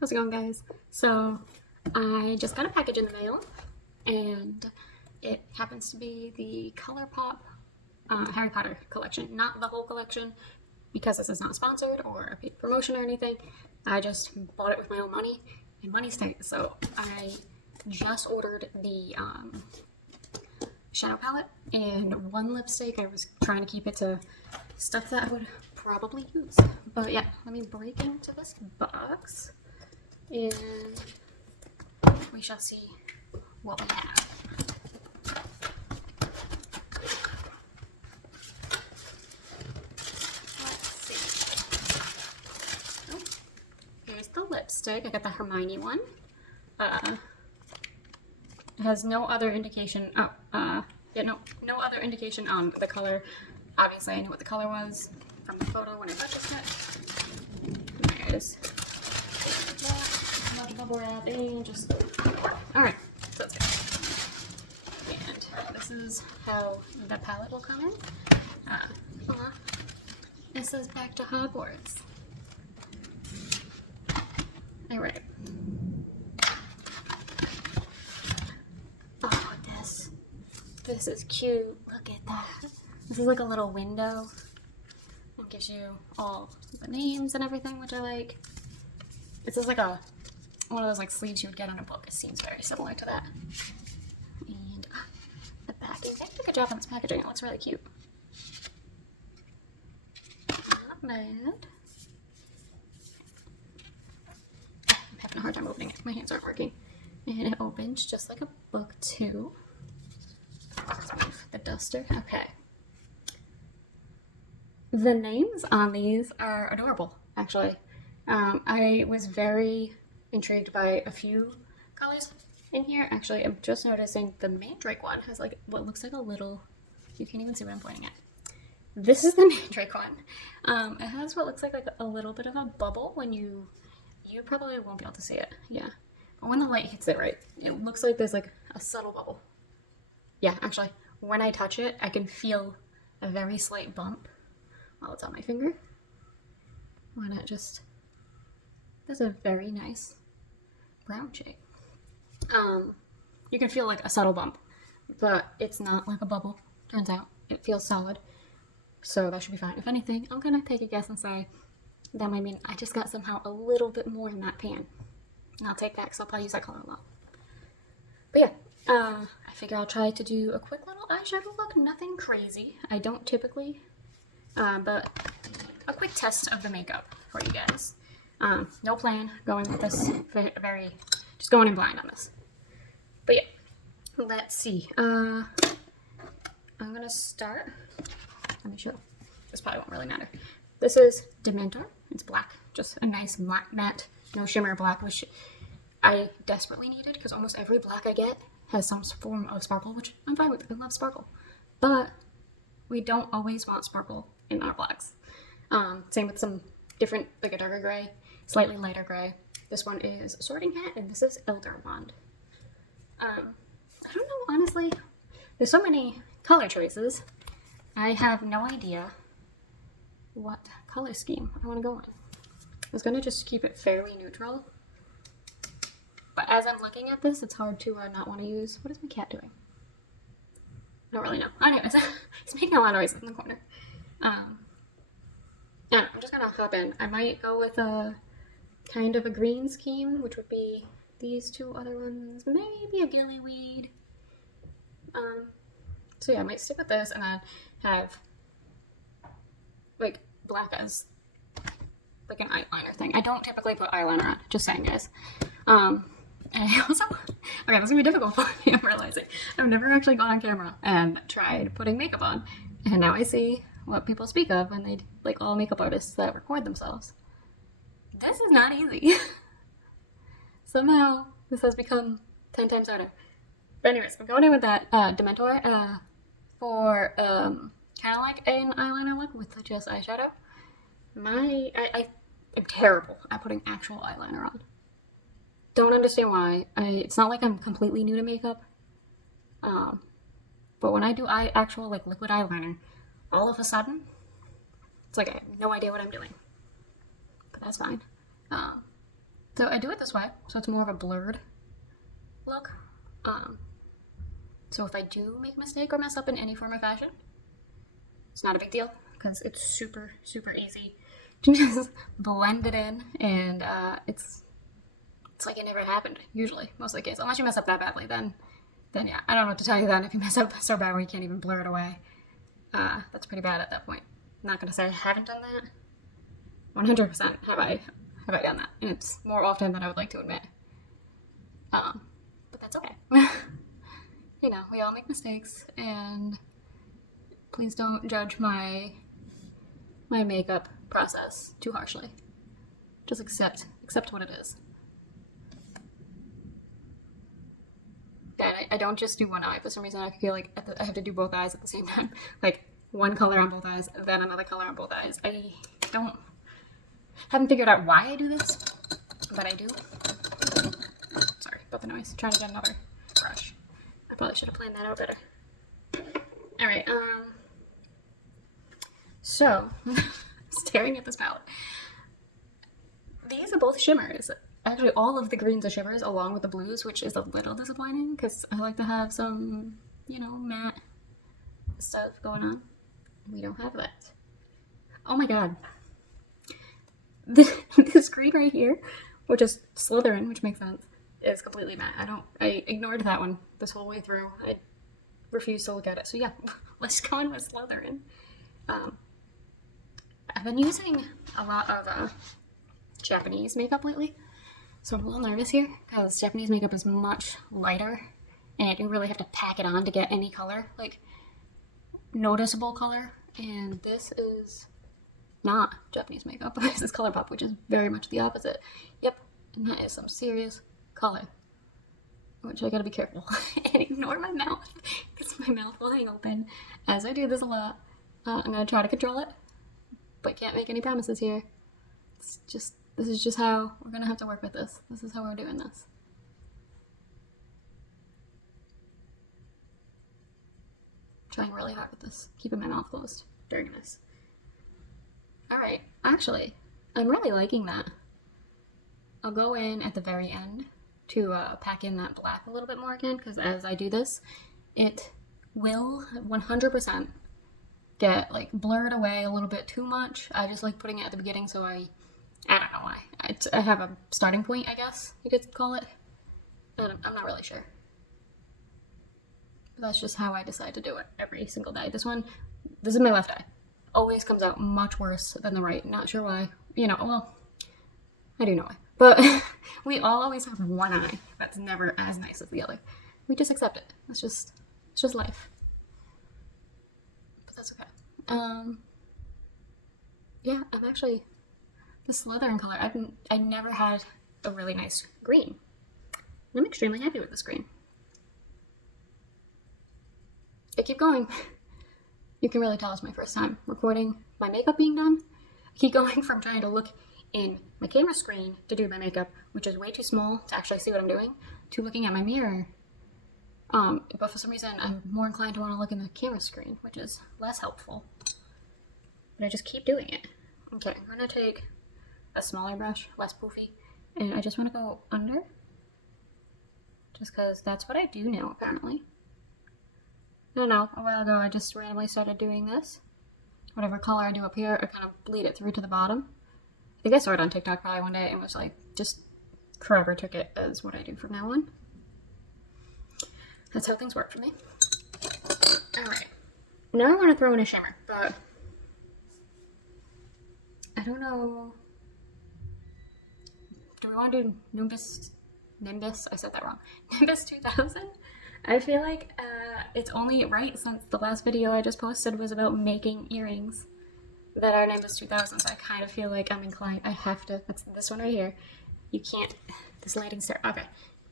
How's it going, guys? So I just got a package in the mail, and it happens to be the ColourPop Harry Potter collection. Not the whole collection, because this is not sponsored or a paid promotion or anything. I just bought it with my own money, and money's tight, so I just ordered the shadow palette and one lipstick. I was trying to keep it to stuff that I would probably use. But yeah, let me break into this box and we shall see what we have. Let's see. Oh, here's the lipstick. I got the Hermione one. It has no other indication. No other indication on the color. Obviously, I knew what the color was from the photo when I purchased it. There it is. Bubble wrapping, just all right. So that's good. And this is how the palette will come in. It says "Back to Hogwarts." All right. Oh, this is cute. Look at that. This is like a little window. It gives you all the names and everything, which I like. This is like one of those like sleeves you would get on a book. It seems very similar to that. And the backing. They did a good job on this packaging. It looks really cute. Not bad. I'm having a hard time opening it. My hands aren't working. And it opens just like a book too. Let's move the duster. Okay. The names on these are adorable, actually. I was very intrigued by a few colors in here. Actually, I'm just noticing the Mandrake one has like what looks like a little, you can't even see what I'm pointing at. This is the Mandrake one. It has what looks like a little bit of a bubble when you probably won't be able to see it. Yeah. But when the light hits it right, it looks like there's like a subtle bubble. Yeah, actually, when I touch it, I can feel a very slight bump while it's on my finger. Why not just, there's a very nice brown shade. You can feel like a subtle bump, but it's not like a bubble, turns out. It feels solid, so that should be fine. If anything, I'm gonna take a guess and say that might mean I just got somehow a little bit more in that pan. And I'll take that because I'll probably use that color a lot. But yeah, I figure I'll try to do a quick little eyeshadow look, nothing crazy. I don't typically, but a quick test of the makeup for you guys. No plan going with this, just going in blind on this. But yeah, let's see. I'm gonna start, let me show. This probably won't really matter. This is Dementor. It's black, just a nice matte, no shimmer black, which I desperately needed because almost every black I get has some form of sparkle, which I'm fine with. I love sparkle, but we don't always want sparkle in our blacks. Same with some different, like a darker gray, slightly lighter gray. This one is Sorting Hat, and this is Elder Wand. I don't know, honestly. There's so many color choices. I have no idea what color scheme I want to go in. I was gonna just keep it fairly neutral, but as I'm looking at this, it's hard to not want to use. What is my cat doing? I don't really know. Anyways, he's making a lot of noise in the corner. Yeah, I'm just gonna hop in. I might go with a kind of a green scheme, which would be these two other ones, maybe a gillyweed. So yeah, I might stick with this and then have like black as like an eyeliner thing. I don't typically put eyeliner on, just saying, guys. And I also, okay, this is gonna be difficult for me, I'm realizing. I've never actually gone on camera and tried putting makeup on, and now I see what people speak of when they, like all makeup artists that record themselves. This is not easy. Somehow, this has become 10 times harder. But anyways, I'm going in with that Dementor for kind of like an eyeliner look with just eyeshadow. I am terrible at putting actual eyeliner on. Don't understand why. It's not like I'm completely new to makeup. But when I do actual like liquid eyeliner, all of a sudden, it's like I have no idea what I'm doing. But that's fine. So I do it this way, so it's more of a blurred look. So if I do make a mistake or mess up in any form or fashion, it's not a big deal because it's super, super easy to just blend it in, and it's like it never happened, usually, most of the case. Unless you mess up that badly, then yeah, I don't know what to tell you then. If you mess up so bad where you can't even blur it away, that's pretty bad at that point. I'm not going to say I haven't done that. 100% have I done that, and it's more often than I would like to admit. But that's okay. You know, we all make mistakes, and please don't judge my makeup process too harshly. Just accept what it is. And I don't just do one eye. For some reason, I feel like I have to do both eyes at the same time. Like one color on both eyes, then another color on both eyes. I haven't figured out why I do this, but I do. Sorry about the noise. Trying to get another brush. I probably should have planned that out better. All right. So staring at this palette, these are both shimmers. Actually, all of the greens are shimmers along with the blues, which is a little disappointing because I like to have some, you know, matte stuff going on. We don't have that. Oh my god. This green right here, which is Slytherin, which makes sense, is completely matte. I ignored that one this whole way through. I refused to look at it. So yeah, let's go in with Slytherin. I've been using a lot of Japanese makeup lately. So I'm a little nervous here because Japanese makeup is much lighter and you really have to pack it on to get any color, like noticeable color. And this is not Japanese makeup. This is ColourPop, which is very much the opposite. Yep, and that is some serious color, which I gotta be careful and ignore my mouth because my mouth will hang open as I do this a lot. I'm gonna try to control it, but can't make any promises here. This is just how we're gonna have to work with this. This is how we're doing this. Trying really hard with this, keeping my mouth closed during this. All right, actually, I'm really liking that. I'll go in at the very end to pack in that black a little bit more again, because as I do this, it will 100% get like blurred away a little bit too much. I just like putting it at the beginning, so I don't know why. I have a starting point, I guess you could call it. I'm not really sure. But that's just how I decide to do it every single day. This is my left eye. Always comes out much worse than the right. Not sure why. You know, well, I do know why. But we all always have one eye that's never as nice as the other. We just accept it. It's just life. But that's okay. Yeah, I'm actually the Slytherin color. I never had a really nice green. I'm extremely happy with this green. I keep going. You can really tell it's my first time recording my makeup being done. I keep going from trying to look in my camera screen to do my makeup, which is way too small to actually see what I'm doing, to looking at my mirror. But for some reason, I'm more inclined to want to look in the camera screen, which is less helpful. But I just keep doing it. Okay, I'm gonna take a smaller brush, less poofy, and I just want to go under, just because that's what I do now, apparently. I don't know, a while ago I just randomly started doing this. Whatever color I do up here, I kind of bleed it through to the bottom. I think I saw it on TikTok probably one day and was like, just forever took it as what I do from now on. That's how things work for me. Alright, now I want to throw in a shimmer, but I don't know. Do we want to do Nimbus? I said that wrong. Nimbus 2000? I feel like it's only right since the last video I just posted was about making earrings that are Nimbus 2000. So I kind of feel like I'm inclined. I have to. That's this one right here. You can't. This lighting star. Okay.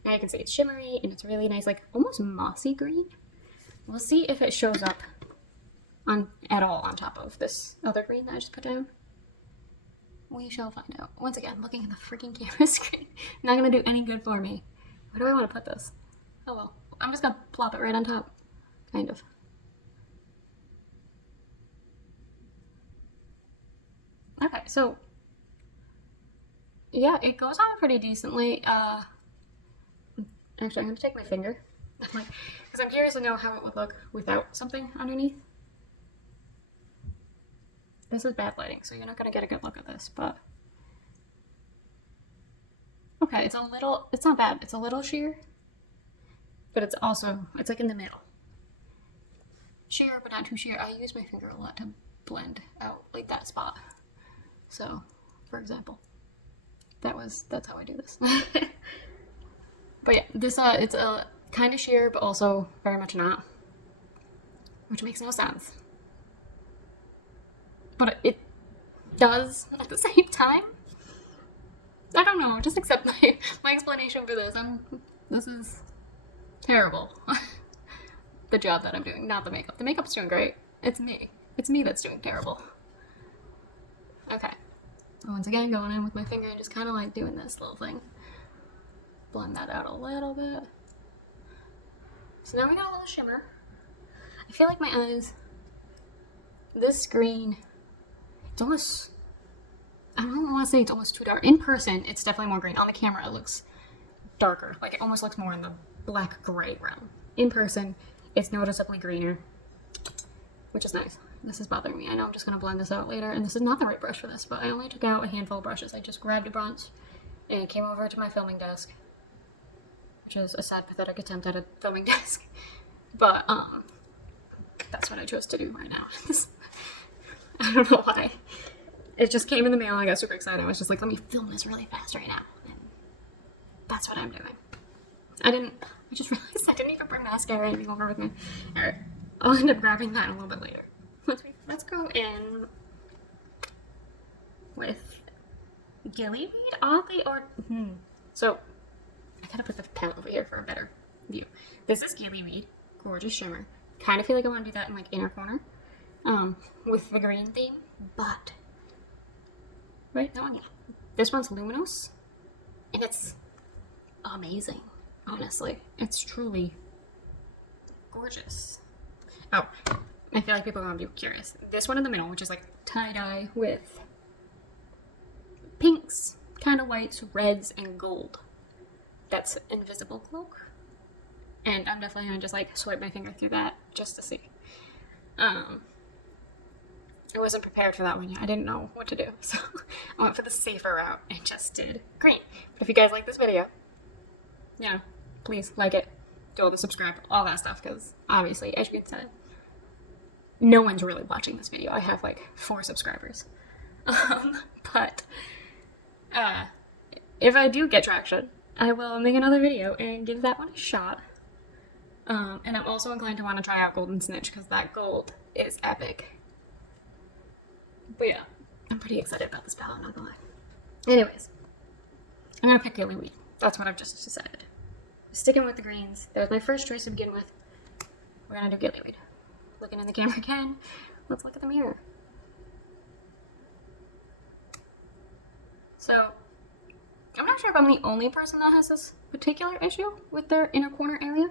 Now you can see it's shimmery and it's really nice, like almost mossy green. We'll see if it shows up at all on top of this other green that I just put down. We shall find out. Once again, looking at the freaking camera screen. Not gonna do any good for me. Where do I want to put this? Oh well. I'm just gonna plop it right on top. Kind of. Okay, so yeah, it goes on pretty decently. Actually, I'm gonna take my finger, like, because I'm curious to know how it would look without something underneath. This is bad lighting, so you're not gonna get a good look at this, but okay, it's not bad. It's a little sheer, but it's like in the middle. Sheer, but not too sheer. I use my finger a lot to blend out like that spot. So, for example, that's how I do this. But yeah, this it's a kind of sheer, but also very much not, which makes no sense. But it does at the same time. I don't know. Just accept my explanation for this. This is terrible. The job that I'm doing, not the makeup. The makeup's doing great. It's me. It's me that's doing terrible. Okay. Once again, going in with my finger and just kind of like doing this little thing. Blend that out a little bit. So now we got a little shimmer. I feel like my eyes, this green, it's almost, I don't want to say it's almost too dark. In person, it's definitely more green. On the camera, it looks darker. Like it almost looks more in the black gray realm. In person, it's noticeably greener, which is nice. This is bothering me. I know I'm just going to blend this out later, and this is not the right brush for this, but I only took out a handful of brushes. I just grabbed a bunch and came over to my filming desk, which is a sad, pathetic attempt at a filming desk. But, that's what I chose to do right now. I don't know why. It just came in the mail and I got super excited. I was just like, let me film this really fast right now. And that's what I'm doing. I just realized I didn't even bring mascara or anything over with me. Alright, I'll end up grabbing that a little bit later. Let's go in with Gillyweed, oddly, or, So, I gotta put the palette over here for a better view. This is Gillyweed, gorgeous shimmer. Kind of feel like I want to do that in like inner corner, with the green theme, but, right, that one, yeah. This one's luminous, and it's amazing. Honestly, it's truly gorgeous. Oh, I feel like people are gonna be curious. This one in the middle, which is like tie-dye with pinks, kind of whites, reds, and gold. That's Invisible Cloak. And I'm definitely gonna just like swipe my finger through that just to see. I wasn't prepared for that one yet. I didn't know what to do, so I went for the safer route and just did green. But if you guys like this video, yeah, please like it, do all the subscribe, all that stuff, because obviously, as you can tell, no one's really watching this video. I have like 4 subscribers. But if I do get traction, I will make another video and give that one a shot. And I'm also inclined to want to try out Golden Snitch because that gold is epic. But yeah, I'm pretty excited about this palette, not gonna lie. Anyways, I'm gonna pick Gillyweed. That's what I've just decided. Sticking with the greens. That was my first choice to begin with. We're gonna do Gillyweed. Looking in the camera again. Let's look at the mirror. So, I'm not sure if I'm the only person that has this particular issue with their inner corner area,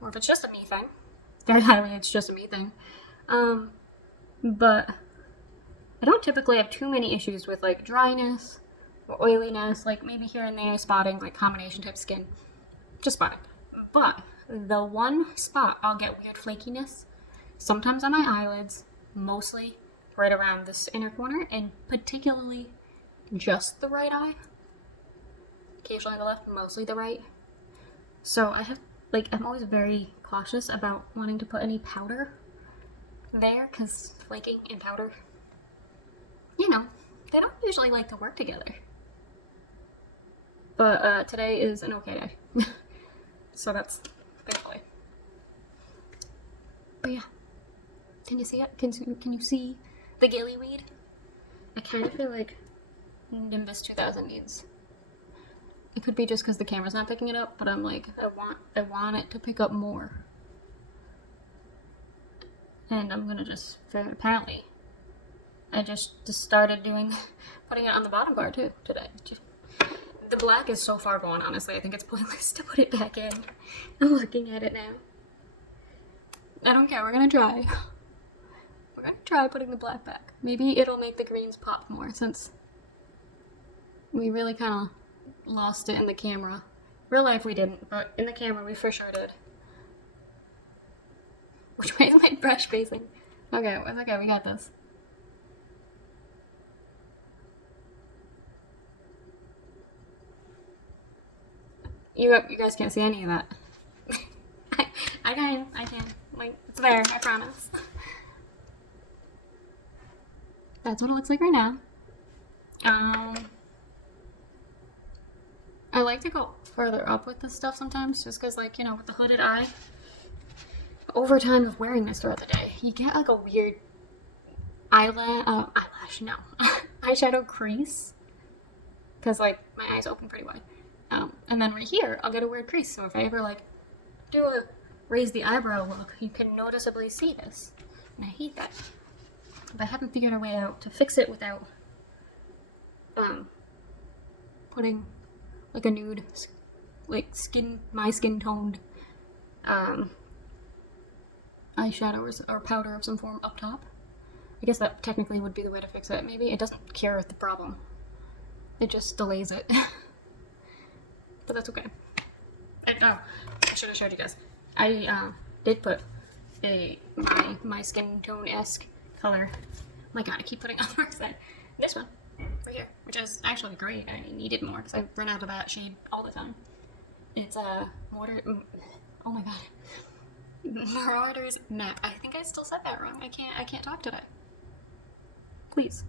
or if it's just a me thing. Very highly, it's just a me thing. But I don't typically have too many issues with like dryness or oiliness, like maybe here and there spotting, like combination type skin, just spotting. But the one spot I'll get weird flakiness, sometimes on my eyelids, mostly right around this inner corner, and particularly just the right eye. Occasionally the left, mostly the right. So I have, like, I'm always very cautious about wanting to put any powder there, because flaking and powder, you know, they don't usually like to work together. But today is an okay day. So that's, thankfully. But yeah. Can you see it? Can you see the Gillyweed? I kind of feel like Nimbus 2000 needs. It could be just because the camera's not picking it up, but I'm like, I want it to pick up more. And I'm gonna just, apparently, I just started putting it on the bottom part too today. The black is so far gone, honestly. I think it's pointless to put it back in. I'm looking at it now. I don't care, we're gonna try. We're gonna try putting the black back. Maybe it'll make the greens pop more, since We really kind of lost it in the camera. Real life we didn't, but in the camera we for sure did. Which way is my brush facing? Okay, it's okay, we got this. You guys can't see any of that. I can. Like, it's there, I promise. That's what it looks like right now. I like to go further up with this stuff sometimes, just because, like, you know, with the hooded eye, over time of wearing this throughout the day, you get like a weird eyeshadow crease, because like my eyes open pretty wide, and then right here I'll get a weird crease. So if I ever like do a raise the eyebrow look, you can noticeably see this, and I hate that. But I haven't figured a way out to fix it without putting like a nude, like my skin toned eyeshadow or powder of some form up top. I guess that technically would be the way to fix it. Maybe it doesn't cure the problem. It just delays it. But that's okay. I should have showed you guys. I did put my skin tone-esque color. Oh my god, I keep putting on the wrong side. This one, right here, which is actually great. I needed more because I run out of that shade all the time. It's a oh my god. Marauder's Map. I think I still said that wrong. I can't talk today. Please.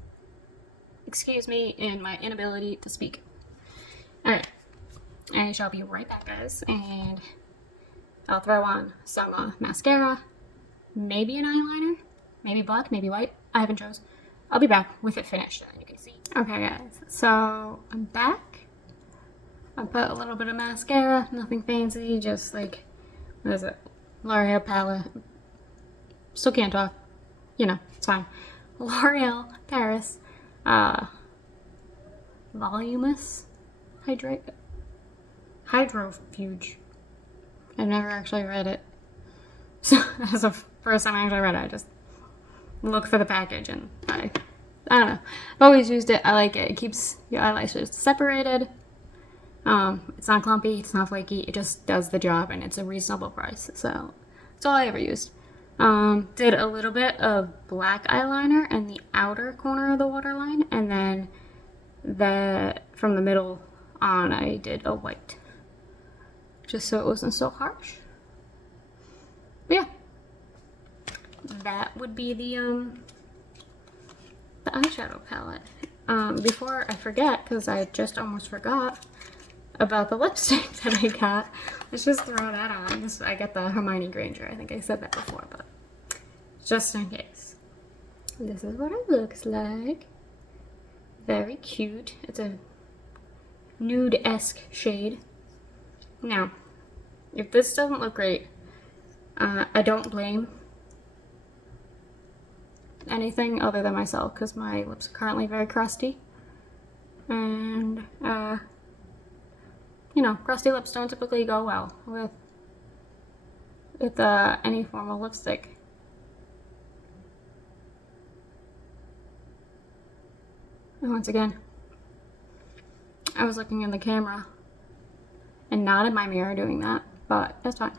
Excuse me in my inability to speak. Alright. I shall be right back, guys, and I'll throw on some mascara, maybe an eyeliner, maybe black, maybe white. I haven't chose. I'll be back with it finished, and you can see. Okay, guys, so I'm back. I put a little bit of mascara, nothing fancy, just like, what is it? L'Oreal palette. Still can't talk. You know, it's fine. L'Oreal Paris. Voluminous Hydrofuge. I've never actually read it. So that's the first time I actually read it. I just look for the package and I don't know. I've always used it. I like it. It keeps your eyelashes separated. It's not clumpy, it's not flaky, it just does the job, and it's a reasonable price. So that's all I ever used. Did a little bit of black eyeliner in the outer corner of the waterline, and then from the middle on I did a white, just so it wasn't so harsh. But yeah, that would be the eyeshadow palette. Before I forget, because I just almost forgot about the lipstick that I got. Let's just throw that on. I got the Hermione Granger. I think I said that before, but just in case. This is what it looks like. Very cute. It's a nude-esque shade. Now, if this doesn't look great, I don't blame anything other than myself, because my lips are currently very crusty. And, you know, crusty lips don't typically go well with any form of lipstick. And once again, I was looking in the camera and not in my mirror doing that, but that's fine.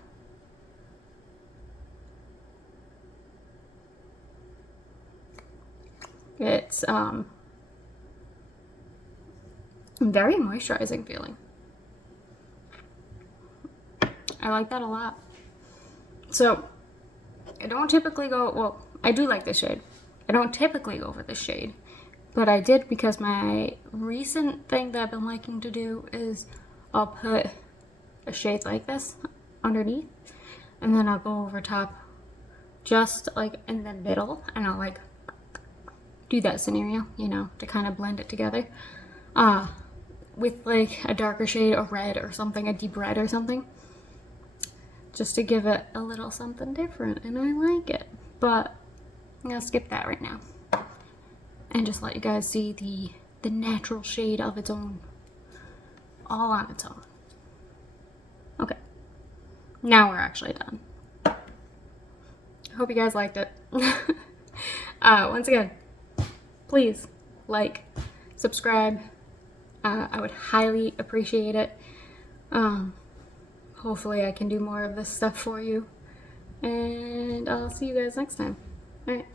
It's very moisturizing feeling. I like that a lot. So, I don't typically go, well, I do like this shade. I don't typically go for this shade, but I did because my recent thing that I've been liking to do is I'll put a shade like this underneath, and then I'll go over top just like in the middle, and I'll like do that scenario, you know, to kind of blend it together. With like a darker shade of red or something, a deep red or something, just to give it a little something different, and I like it. But I'm gonna skip that right now and just let you guys see the natural shade of its own, all on its own. Okay, now we're actually done. I hope you guys liked it. Once again, please like, subscribe, I would highly appreciate it. Hopefully I can do more of this stuff for you. And I'll see you guys next time. All right.